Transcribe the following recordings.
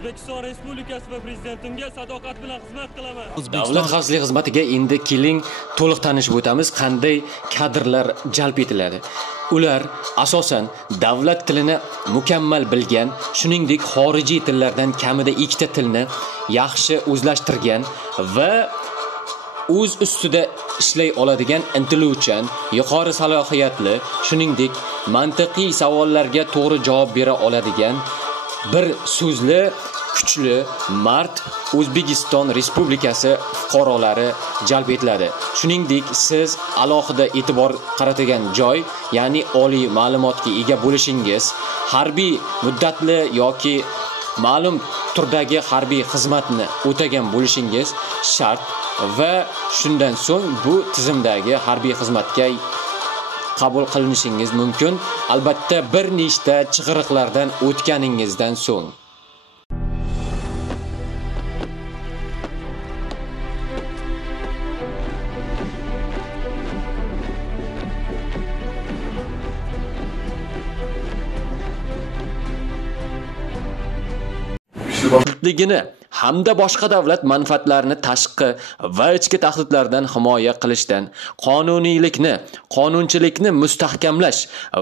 O'zbekiston Respublikasi va Prezidentimga sadoqat bilan xizmat qilaman. Davlat xavfsizlik xizmatiga endi keling to'liq tanishib o'tamiz, qanday kadrlar jalb etiladi. Ular asosan davlat tilini mukammal bilgan, shuningdek xorijiy tillardan kamida 2 ta tilni yaxshi o'zlashtirgan va o'z ustida ishlay oladigan, intiluvchan, yuqori salohiyatli, shuningdek mantiqiy savollarga to'g'ri javob bera oladigan bir so'zli, kuchli, mard O'zbekiston Respublikasi fuqarolari jalb etiladi. Shuningdek, siz alohida e'tibor qaratadigan joy, ya'ni oliy ma'lumotga ega bo'lishingiz, harbiy muddatli yoki ma'lum turdagi harbiy xizmatni o'tagan bo'lishingiz shart va shundan so'ng bu tizimdagi harbiy xizmatga qabul qilinishingiz mumkin, albatta bir nechta chig'iriqlardan o'tganingizdan so'ng. Ligini hamda boshqa davlat manfaatlarini tashqi va ichki tahdidlardan himoya qilishdan, qonuniylikni, qonunchilikni mustahkamlash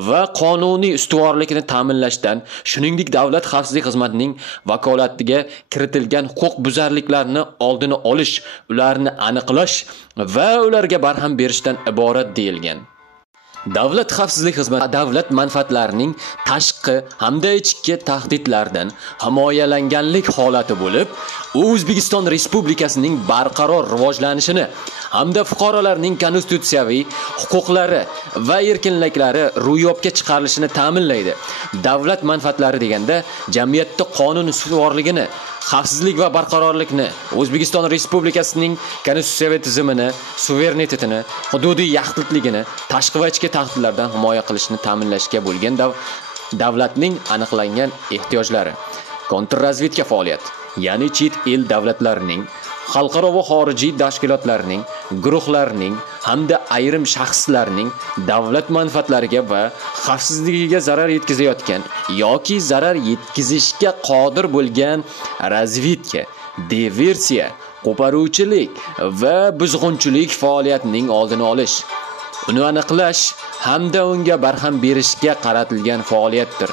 va qonuniy ustuvorlikni ta'minlashdan, shuningdek davlat xavfsizlik xizmatining vakolatiga kiritilgan huquqbuzarliklarni oldini olish, ularni aniqlash va ularga barham berishdan iborat deyilgan. Davlat xavfsizlik xizmati davlat manfaatlarining tashqi hamda ichki tahdidlardan himoyalanganlik holati bo'lib, O'zbekiston Respublikasining barqaror rivojlanishini hamda fuqarolarning konstitutsiyaviy huquqlari va erkinliklari ro'yobga chiqarilishini ta'minlaydi. Davlat manfaatlari deganda jamiyatda qonun ustuvorligini, xavfsizlik va barqarorlikni, O'zbekiston Respublikasining konstitutsiyaviy tizimini, suverenitetini, hududiy yaxlitligini, tashqi va ichki tahdidlardan himoya qilishni ta'minlashga bo'lgan davlatning aniqlangan ehtiyojlari. Kontrrazvedka faoliyat, ya'ni chet el davlatlarining, xalqaro va xorijiy tashkilotlarning, guruhlarning hamda ayrim shaxslarning davlat manfaatlariga va xavfsizligiga zarar yetkazayotgan yoki zarar yetkazishga qodir bo'lgan razvedka, diversiya, qo'paruvchilik va buzg'unchilik faoliyatining oldini olish, uni aniqlash hamda unga barham berishga qaratilgan faoliyatdir.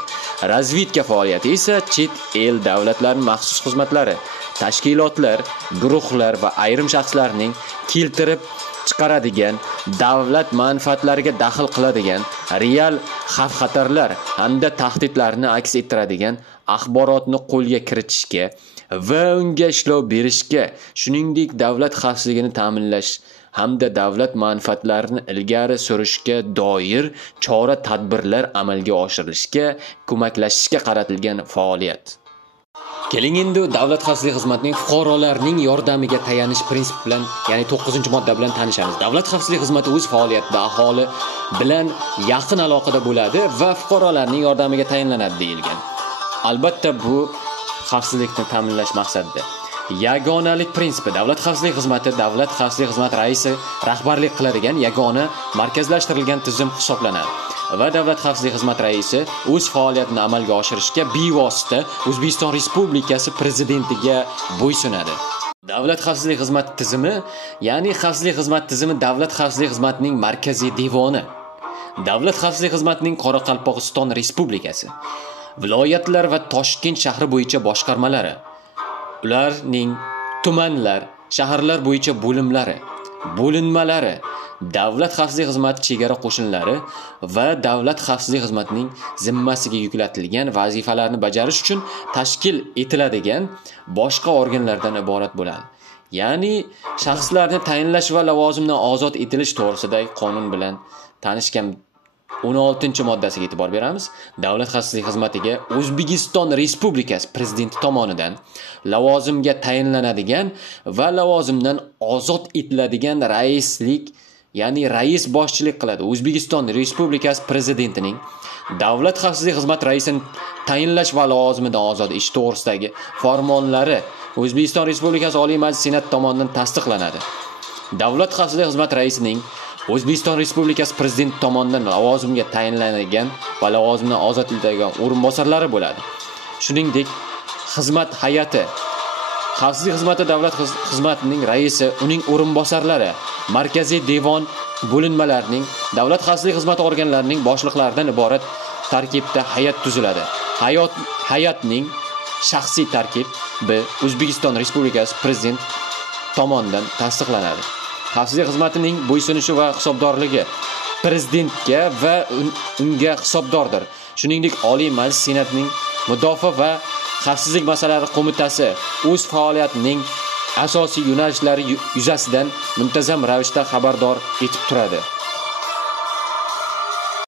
Razvedka faoliyati esa chet el davlatlarining maxsus xizmatlari, tashkilotlar, guruhlar va ayrim shaxslarning keltirib chiqaradigan davlat manfaatlariga daxl qiladigan real xavf-xatarlar hamda tahdidlarni aks ettiradigan axborotni qo'lga kiritishga va unga ishlov berishga, shuningdek davlat xavfsizligini ta'minlash hamda davlat manfaatlarini ilgari surishga doir chora-tadbirlar amalga oshirilishga ko'maklashishga qaratilgan faoliyat. Keling endi davlat xavfsizlik xizmatining fuqarolarning yordamiga tayanish prinsipi bilan, ya'ni 9-modda bilan tanishamiz. Davlat xavfsizlik xizmati o'z faoliyatida aholi bilan yaqin aloqada bo'ladi va fuqarolarning yordamiga tayinlanadi deyilgan. Albatta bu xavfsizlikni ta'minlash maqsadida. Yagonalik prinsipi. Davlat xavfsizlik xizmati davlat xavfsizlik xizmati raisi rahbarlik qiladigan yagona markazlashtirilgan tizim hisoblanadi va davlat xavfsizlik xizmati raisi o'z faoliyatini amalga oshirishga bevosita O'zbekiston Respublikasi prezidentiga bo'ysunadi. Davlat xavfsizlik xizmati tizimi, ya'ni xavfsizlik xizmati tizimi davlat xavfsizlik xizmatining markaziy devoni. Davlat xavfsizlik xizmatining Qoraqalpog'iston Respublikasi, viloyatlar va Toshkent shahri bo'yicha boshqarmalari, ularning tumanlar, shaharlar bo'yicha bo'limlari, bo'linmalari, davlat xavfsizlik xizmati chegara qo'shinlari va davlat xavfsizlik xizmatining zimmasiga yuklatilgan vazifalarni bajarish uchun tashkil etiladigan boshqa organlardan iborat bo'ladi. Ya'ni shaxslarni tayinlash va lavozimdan ozod etilish to'g'risidagi qonun bilan tanishgan 16-moddasiga e'tibor beramiz. Davlat xavfsizlik xizmatiga O'zbekiston Respublikasi prezidenti tomonidan lavozimga tayinlanadigan va lavozimdan ozod etiladigan raislik, ya'ni rais boshchilik qiladi. O'zbekiston Respublikasi prezidentining davlat xavfsizlik xizmati raisini tayinlash va lavozimidan ozod etish to'g'risidagi farmonlari O'zbekiston Respublikasi Oliy Majlisi Senat tomonidan tasdiqlanadi. Davlat xavfsizlik xizmati raisining O'zbekiston Respublikasi prezidenti tomonidan lavozimga tayinlanadigan va lavozimdan ozod etiladigan o'rinbosarlari bo'ladi. Shuningdek, xizmat hay'ati, Xavfsizlik xizmati davlat xizmatining raisi, uning o'rinbosarlari, markaziy devon bo'linmalarining, davlat xavfsizlik xizmati organlarining boshliqlaridan iborat tarkibda hay'at tuziladi. Hay'atning shaxsiy tarkibi O'zbekiston Respublikasi Prezident tomonidan tasdiqlanadi. Xavfsizlik xizmatining bo'ysunishi va hisobdorligi Prezidentga va unga hisobdordir. Shuningdek, Oliy Majlis Senatining Mudofaa va Xavfsizlik masalalari qo'mitasi o'z faoliyatining asosiy yo'nalishlari yuzasidan muntazam ravishda xabardor etib turadi.